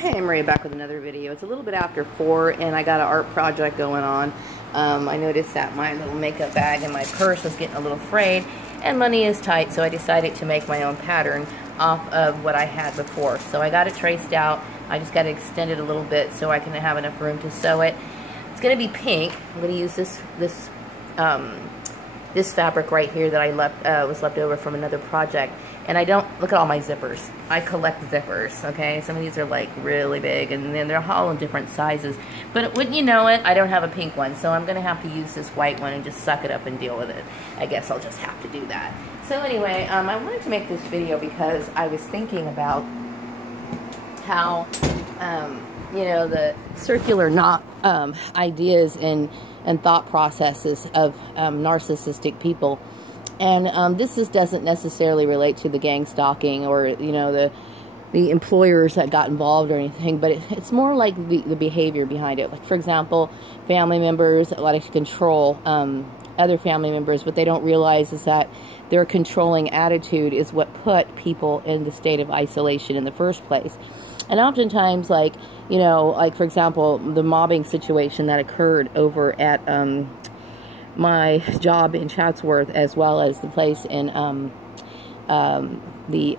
Hey, I'm Maria back with another video. It's a little bit after 4 and I got an art project going on. I noticed that my little makeup bag and my purse was getting a little frayed and money is tight, so I decided to make my own pattern off of what I had before. So I got it traced out. I just got to extend it a little bit so I can have enough room to sew it. It's going to be pink. I'm going to use this fabric right here that I was left over from another project. And I don't, look at all my zippers. I collect zippers, okay? Some of these are like really big and then they're all in different sizes. But wouldn't you know it, I don't have a pink one. So I'm gonna have to use this white one and just suck it up and deal with it. I guess I'll just have to do that. So anyway, I wanted to make this video because I was thinking about how, you know, the circular knot ideas and thought processes of narcissistic people. And this doesn't necessarily relate to the gang stalking or, you know, the employers that got involved or anything, but it's more like the behavior behind it. Like, for example, family members that like to control other family members. What they don't realize is that their controlling attitude is what put people in the state of isolation in the first place. And oftentimes, like, you know, like, for example, the mobbing situation that occurred over at my job in Chatsworth, as well as the place in the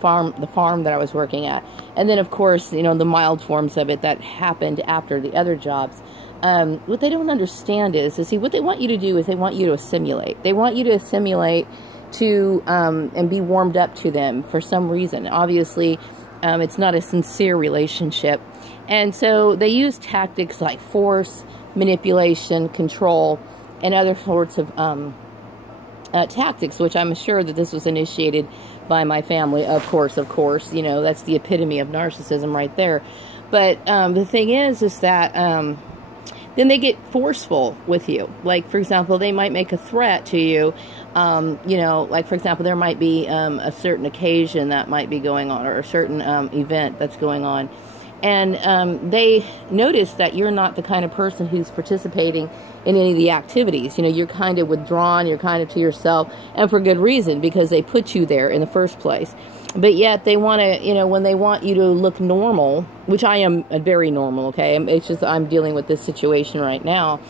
farm that I was working at, and then of course, you know, the mild forms of it that happened after the other jobs. What they don't understand is see, what they want you to do is they want you to assimilate. They want you to assimilate to and be warmed up to them for some reason. Obviously, it's not a sincere relationship, and so they use tactics like force, manipulation, control, and other sorts of tactics, which I'm sure that this was initiated by my family. Of course, you know, that's the epitome of narcissism right there. But the thing is that then they get forceful with you. Like, for example, they might make a threat to you. You know, like, for example, there might be a certain occasion that might be going on, or a certain event that's going on. And they notice that you're not the kind of person who's participating in any of the activities. You know, you're kind of withdrawn, you're kind of to yourself, and for good reason, because they put you there in the first place. But yet they want to, you know, when they want you to look normal, which I am very normal, okay? It's just I'm dealing with this situation right now.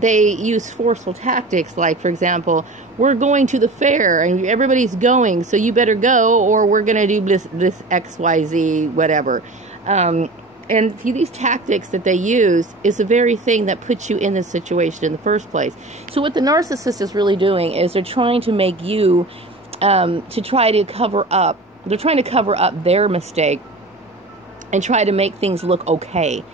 They use forceful tactics, like, for example, we're going to the fair and everybody's going, so you better go, or we're going to do this XYZ, whatever. And see, these tactics that they use is the very thing that puts you in this situation in the first place. So what the narcissist is really doing is they're trying to make you, to try to cover up, they're trying to cover up their mistake and try to make things look okay,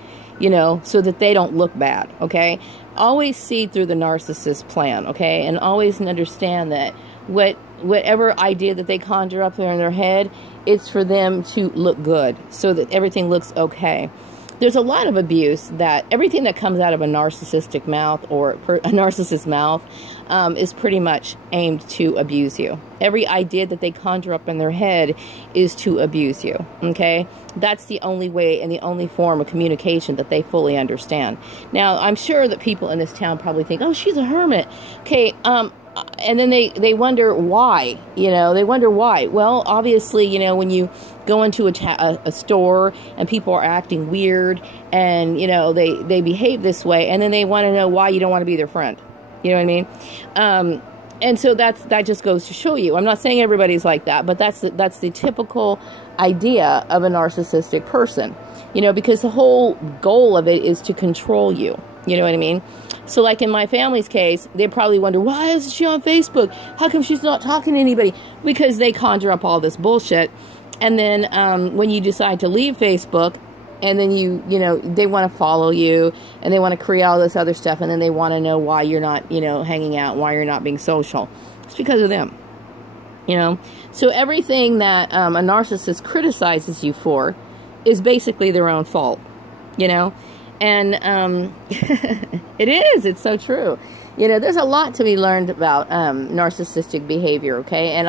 you know, so that they don't look bad, okay? Always see through the narcissist plan, okay? And always understand that whatever idea that they conjure up there in their head, it's for them to look good, so that everything looks okay. There's a lot of abuse that everything that comes out of a narcissistic mouth or a narcissist's mouth is pretty much aimed to abuse you. Every idea that they conjure up in their head is to abuse you, okay? That's the only way and the only form of communication that they fully understand. Now, I'm sure that people in this town probably think, oh, she's a hermit. Okay, and then they wonder why, you know, they wonder why. Well, obviously, you know, when you go into a store and people are acting weird and, you know, they behave this way, and then they want to know why you don't want to be their friend. You know what I mean? And so that just goes to show you. I'm not saying everybody's like that, but that's the typical idea of a narcissistic person, you know, because the whole goal of it is to control you. You know what I mean? So like in my family's case, they probably wonder, why isn't she on Facebook? How come she's not talking to anybody? Because they conjure up all this bullshit. And then when you decide to leave Facebook, and then you know, they want to follow you, and they want to create all this other stuff, and then they want to know why you're not, you know, hanging out, why you're not being social. It's because of them, you know? So everything that a narcissist criticizes you for is basically their own fault, you know? And it's so true. You know, there's a lot to be learned about narcissistic behavior, okay? And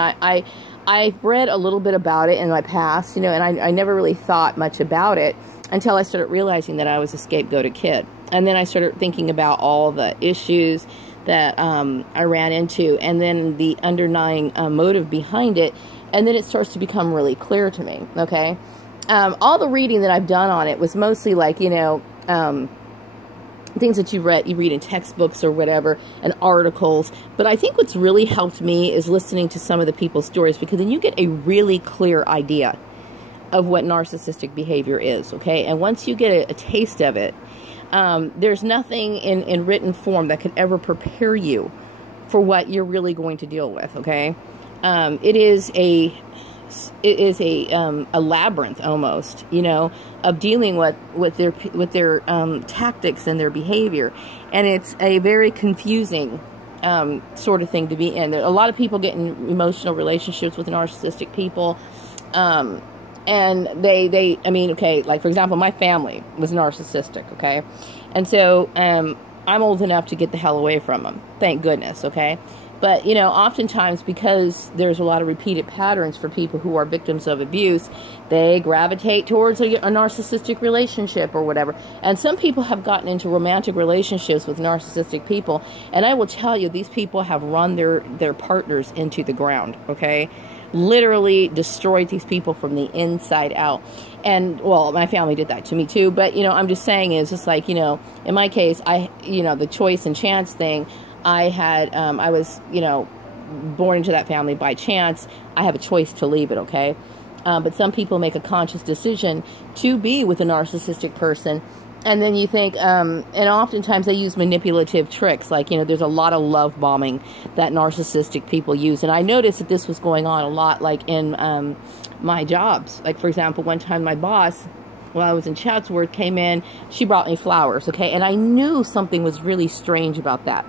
I've read a little bit about it in my past, you know, and I never really thought much about it until I started realizing that I was a scapegoated kid. And then I started thinking about all the issues that I ran into, and then the underlying motive behind it, and then it starts to become really clear to me, okay? all the reading that I've done on it was mostly like, you know, things that you read in textbooks or whatever, and articles. But I think what's really helped me is listening to some of the people's stories, because then you get a really clear idea of what narcissistic behavior is, okay? And once you get a taste of it, there's nothing in written form that could ever prepare you for what you're really going to deal with, okay? It is a labyrinth almost, you know, of dealing with their tactics and their behavior, and it's a very confusing sort of thing to be in. A lot of people get in emotional relationships with narcissistic people, and I mean, okay, like for example, my family was narcissistic, okay, and so I'm old enough to get the hell away from them, thank goodness, okay. But, you know, oftentimes, because there's a lot of repeated patterns for people who are victims of abuse, they gravitate towards a narcissistic relationship or whatever. And some people have gotten into romantic relationships with narcissistic people. And I will tell you, these people have run their partners into the ground, okay? Literally destroyed these people from the inside out. And, well, my family did that to me too. But, you know, I'm just saying, it's just like, you know, in my case, you know, the choice and chance thing, I was, you know, born into that family by chance. I have a choice to leave it, okay? But some people make a conscious decision to be with a narcissistic person. And then you think, and oftentimes they use manipulative tricks. Like, you know, there's a lot of love bombing that narcissistic people use. And I noticed that this was going on a lot, like in my jobs. Like, for example, one time my boss, while I was in Chatsworth, came in, she brought me flowers, okay? And I knew something was really strange about that.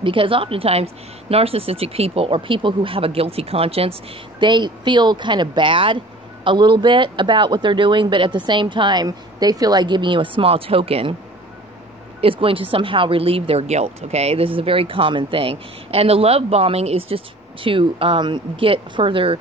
Because oftentimes, narcissistic people, or people who have a guilty conscience, they feel kind of bad a little bit about what they're doing, but at the same time, they feel like giving you a small token is going to somehow relieve their guilt, okay? This is a very common thing. And the love bombing is just to get further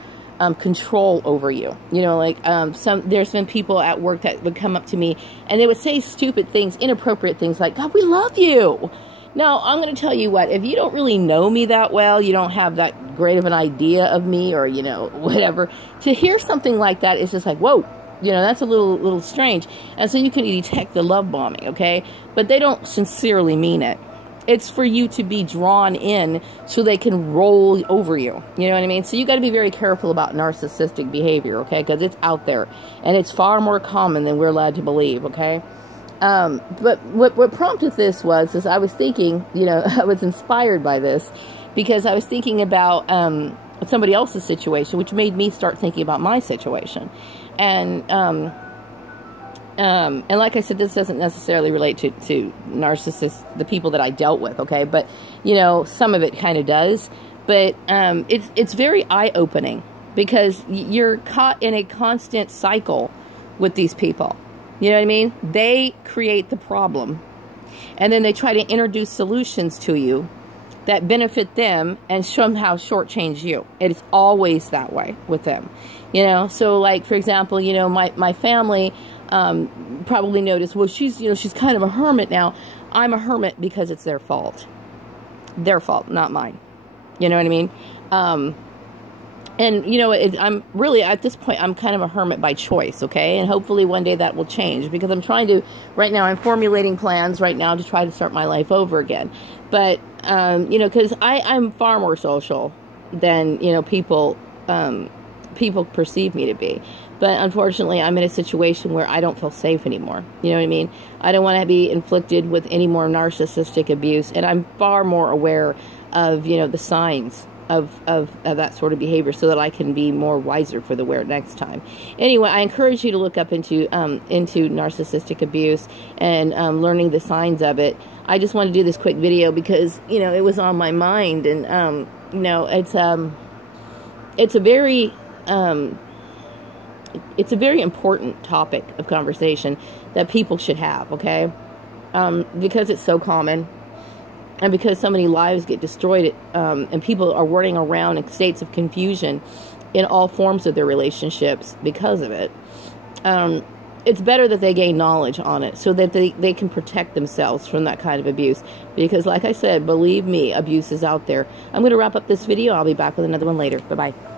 control over you. You know, like there's been people at work that would come up to me, and they would say stupid things, inappropriate things like, God, we love you. Now, I'm going to tell you what, if you don't really know me that well, you don't have that great of an idea of me, or, you know, whatever, to hear something like that is just like, whoa, you know, that's a little strange. And so you can detect the love bombing, okay? But they don't sincerely mean it. It's for you to be drawn in so they can roll over you. You know what I mean? So you got to be very careful about narcissistic behavior, okay? Because it's out there, and it's far more common than we're allowed to believe, okay? But what prompted this is I was thinking, you know, I was inspired by this because I was thinking about somebody else's situation, which made me start thinking about my situation. And like I said, this doesn't necessarily relate to narcissists, the people that I dealt with, okay? But, you know, some of it kind of does. But it's very eye-opening because you're caught in a constant cycle with these people. You know what I mean? They create the problem, and then they try to introduce solutions to you that benefit them and somehow shortchange you. It is always that way with them. You know, so like, for example, you know, my family probably noticed, well, she's kind of a hermit now. I'm a hermit because it's their fault. Their fault, not mine. You know what I mean? And, you know, I'm really, at this point, I'm kind of a hermit by choice, okay? And hopefully one day that will change, because I'm trying to, right now, I'm formulating plans right now to try to start my life over again. But, you know, because I'm far more social than, you know, people perceive me to be. But unfortunately, I'm in a situation where I don't feel safe anymore. You know what I mean? I don't want to be inflicted with any more narcissistic abuse. And I'm far more aware of, you know, the signs of that sort of behavior, so that I can be more wiser for the next time. Anyway, I encourage you to look up into narcissistic abuse and learning the signs of it. I just want to do this quick video because, you know, it was on my mind, and you know, it's a very important topic of conversation that people should have, okay? Because it's so common. And because so many lives get destroyed, and people are whirling around in states of confusion in all forms of their relationships because of it, it's better that they gain knowledge on it so that they can protect themselves from that kind of abuse. Because like I said, believe me, abuse is out there. I'm going to wrap up this video. I'll be back with another one later. Bye-bye.